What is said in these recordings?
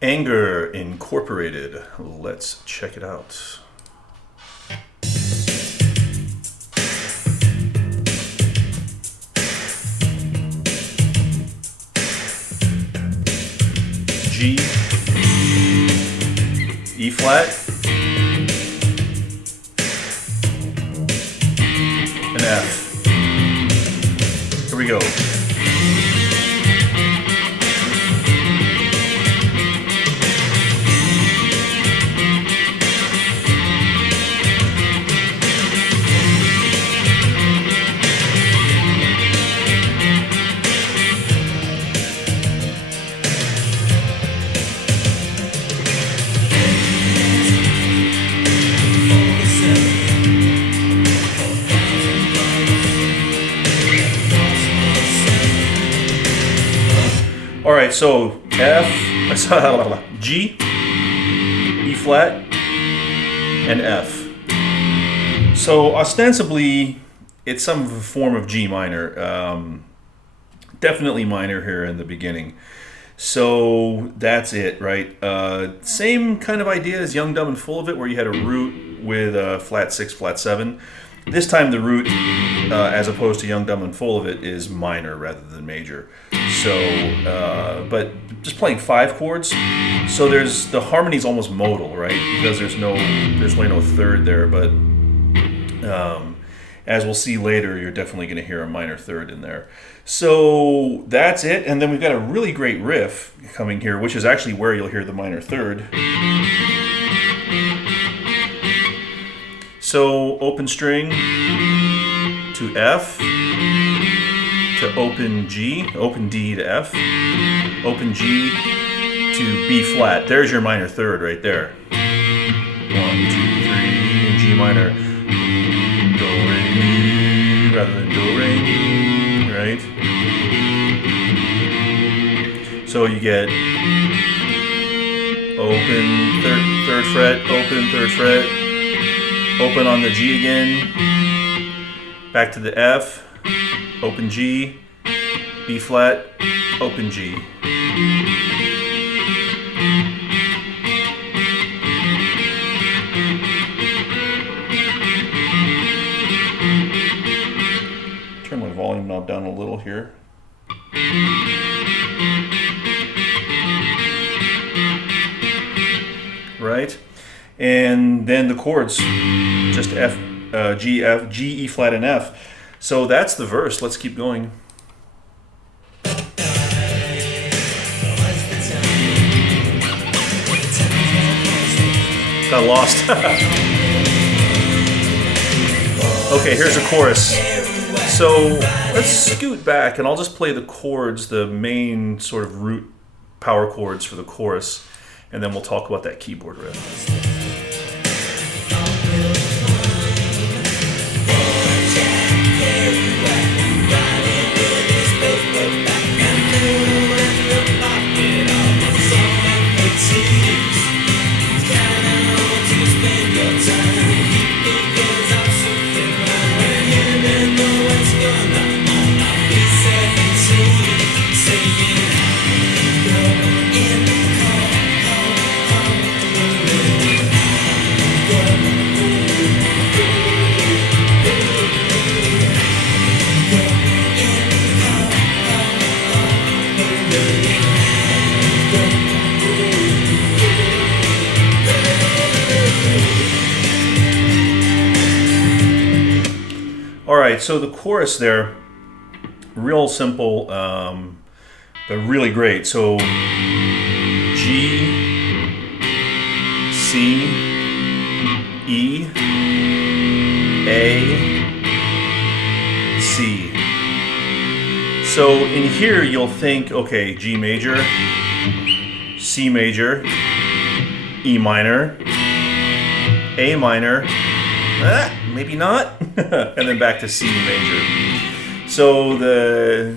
Anger Incorporated. Let's check it out. G, E flat, and F. Here we go. All right, so F, G, E flat, and F. So ostensibly, it's some form of G minor. Definitely minor here in the beginning. So that's it, right? Same kind of idea as Young, Dumb, and Full of It, where you had a root with a flat 6, flat 7. This time the root, as opposed to Young, Dumb, and Full of It, is minor rather than major. So, but just playing 5 chords, so the harmony's almost modal, right? Because there's really no third there, but as we'll see later, you're definitely going to hear a minor third in there. So that's it, and then we've got a really great riff coming here, which is actually where you'll hear the minor third. So open string to F, to open G, open D to F, open G to B flat. There's your minor third right there. 1, 2, 3, G minor, do, re, mi, rather than do, re, mi, right? So you get open, third fret, open, third fret, open on the G again, back to the F, open G, B flat, open G. Turn my volume knob down a little here. Right? And then the chords, just F, G, F, G, E flat, and F. So that's the verse. Let's keep going. Got lost. Okay, here's the chorus. So let's scoot back and I'll just play the chords, the main sort of root power chords for the chorus, and then we'll talk about that keyboard riff. All right, so the chorus there, real simple, but really great. So G, C, E, A, C. So in here you'll think, okay, G major, C major, E minor, A minor, maybe not, and then back to C major. So the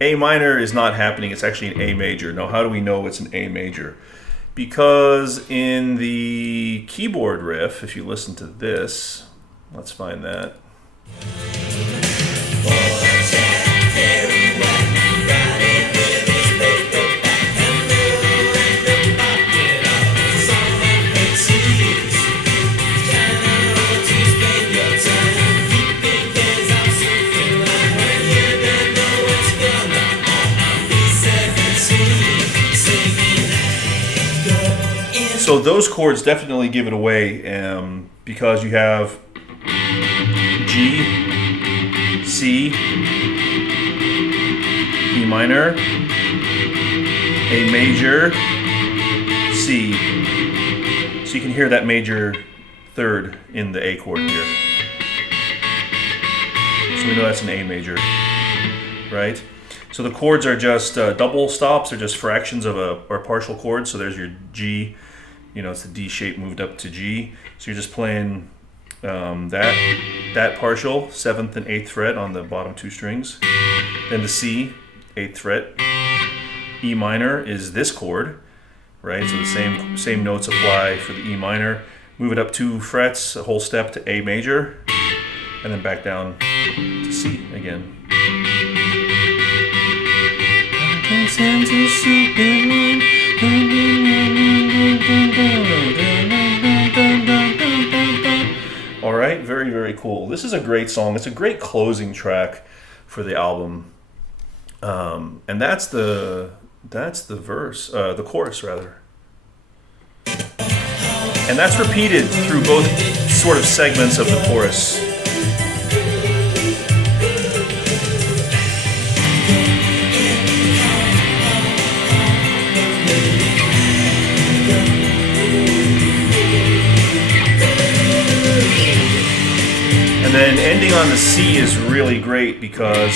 A minor is not happening, it's actually an A major. Now how do we know it's an A major? Because in the keyboard riff, if you listen to this, let's find that. So those chords definitely give it away, because you have G, C, E minor, A major, C. So you can hear that major third in the A chord here. So we know that's an A major, right? So the chords are just double stops, they're just fractions of or partial chords. So there's your G, it's the D shape moved up to G. So you're just playing that partial, 7th and 8th fret on the bottom 2 strings. Then the C, 8th fret. E minor is this chord, right? So the same notes apply for the E minor. Move it up 2 frets, a whole step to A major, and then back down to C again. All right, very, very cool. This is a great song. It's a great closing track for the album, and that's the verse, the chorus rather, and that's repeated through both sort of segments of the chorus. And then ending on the C is really great because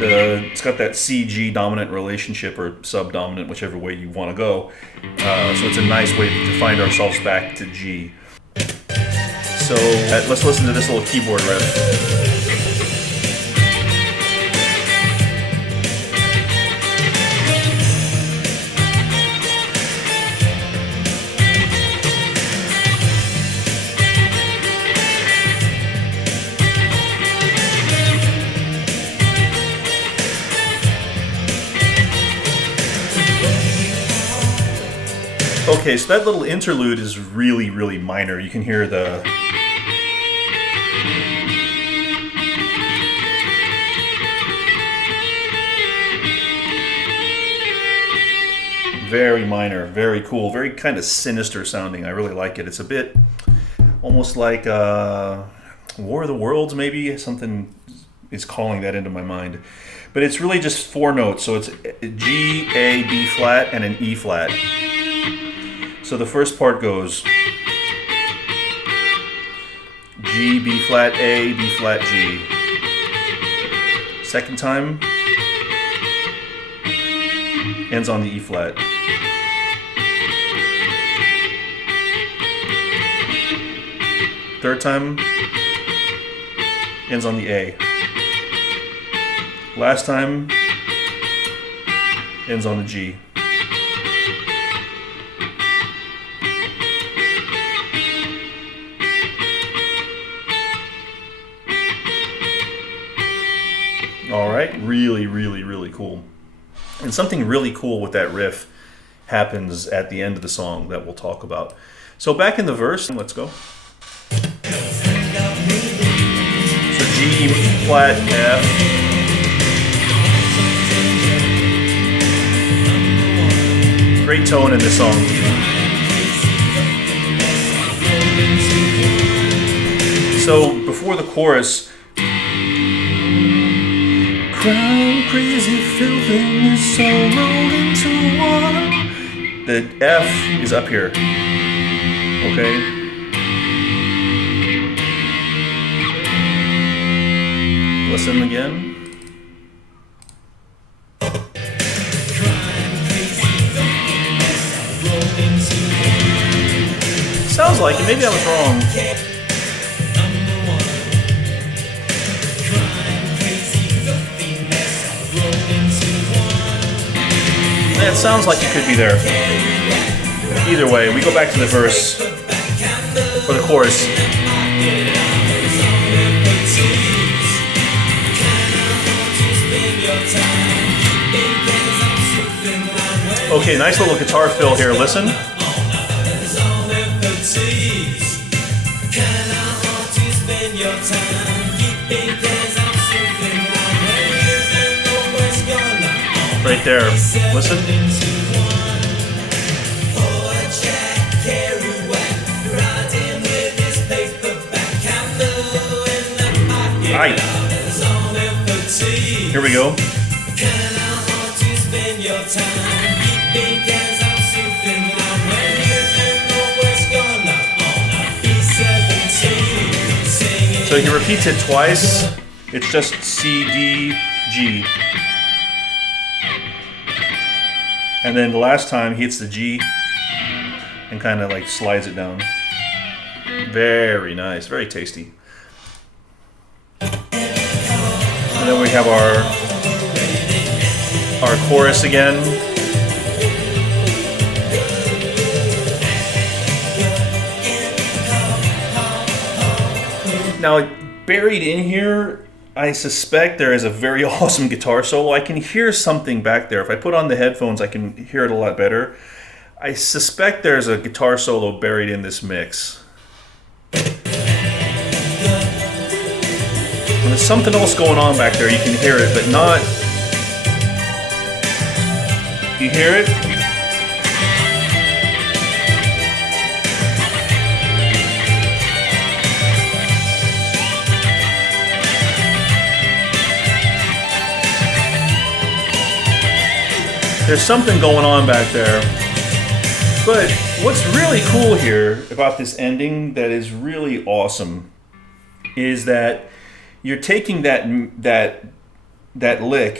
it's got that C-G dominant relationship, or subdominant, whichever way you want to go. So it's a nice way to find ourselves back to G. So let's listen to this little keyboard riff. Okay, so that little interlude is really, really minor. You can hear the... Very minor, very cool, very kind of sinister sounding. I really like it. It's a bit almost like War of the Worlds, maybe. Something is calling that into my mind. But it's really just 4 notes. So it's G, A, B flat, and an E flat. So the first part goes G, B flat, A, B flat, G. Second time ends on the E flat. Third time ends on the A. Last time ends on the G. All right, really, really, really cool. And something really cool with that riff happens at the end of the song that we'll talk about. So back in the verse, let's go. So G, flat, F. Great tone in this song. So before the chorus, crime, crazy, filthiness, so rolled into one. The F is up here. Okay? Listen again. Sounds like it. Maybe I was wrong. It sounds like it could be there. Either way, we go back to the verse, or the chorus. Okay, nice little guitar fill here. Listen. Right there. Listen. Here we go. So he repeats it twice. It's just C, D, G. And then the last time he hits the G and kind of like slides it down. Very nice, very tasty. And then we have our chorus again. Now, buried in here, I suspect there is a very awesome guitar solo. I can hear something back there. If I put on the headphones, I can hear it a lot better. I suspect there's a guitar solo buried in this mix. And there's something else going on back there. You can hear it, but not... You hear it? There's something going on back there. But what's really cool here about this ending that is really awesome is that you're taking that lick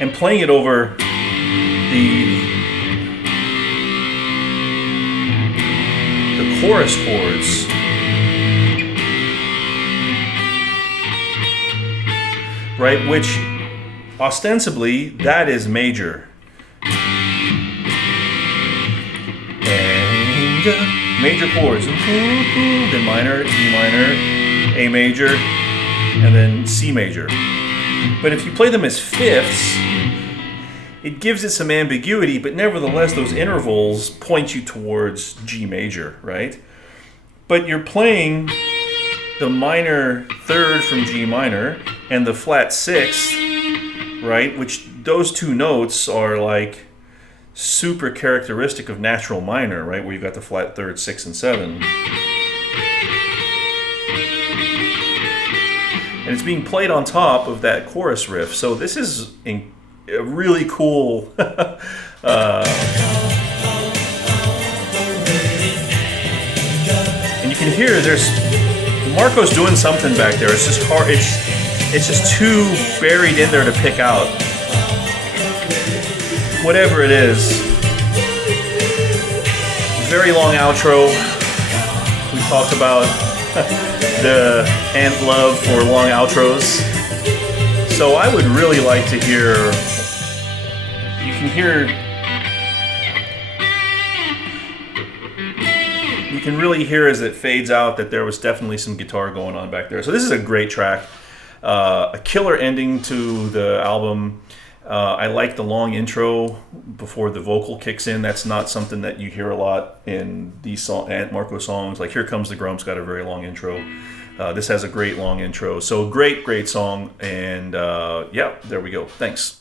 and playing it over the chorus chords. Right, which ostensibly that is major. And major chords. Then minor, D minor, A major, and then C major. But if you play them as fifths, it gives it some ambiguity, but nevertheless those intervals point you towards G major, right? But you're playing the minor third from G minor and the flat sixth, right? Which those two notes are like super characteristic of natural minor, right? Where you've got the flat third, 6 and 7. And it's being played on top of that chorus riff. So this is a really cool and you can hear there's Marco's doing something back there. It's just hard. It's just too buried in there to pick out. Whatever it is. Very long outro. We talked about the ant love for long outros. So I would really like to hear. You can hear. You can really hear as it fades out that there was definitely some guitar going on back there. So this is a great track. A killer ending to the album. I like the long intro before the vocal kicks in. That's not something that you hear a lot in these Ant Marco songs. Like Here Comes the Grump's got a very long intro. This has a great long intro. So great song. And yeah, there we go. Thanks.